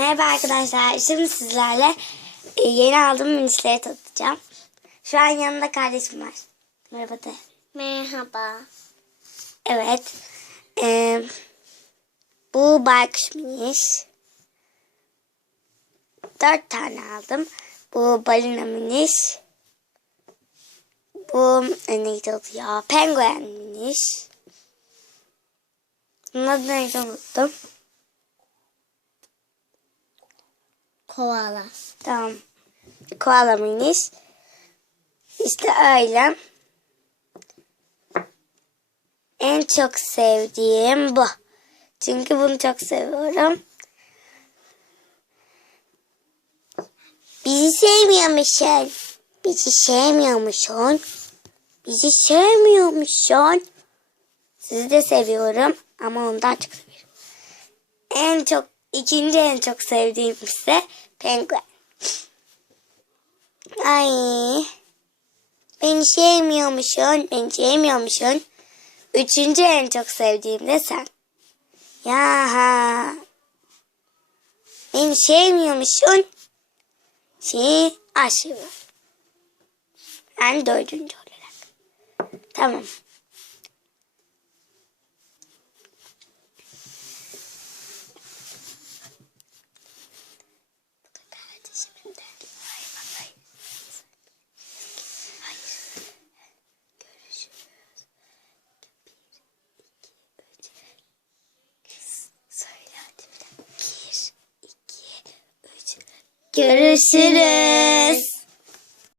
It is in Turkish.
Merhaba arkadaşlar. Şimdi sizlerle e, yeni aldığım minisleri tanıtacağım. Şu an yanında kardeşim var. Merhaba de. Merhaba. Evet. E, bu baykuş miniş. Dört tane aldım. Bu balina miniş. Bu e, neydi adı ya? Penguen miniş. Bunun adı neydi unuttum. Koala. Tamam. Koala miniş. İşte öyle. En çok sevdiğim bu. Çünkü bunu çok seviyorum. Bizi sevmiyormuşsun. Bizi sevmiyormuşsun. Bizi sevmiyormuşsun. Sizi de seviyorum ama ondan çok seviyorum. En çok ikinci en çok sevdiğim ise penguen. Ay. Beni sevmiyormuşsun. Beni sevmiyormuşsun. Üçüncü en çok sevdiğim de sen. Ya. Beni sevmiyormuşsun. Seni aşıyorum. Yani dördüncü olarak. Tamam. Görüşürüz.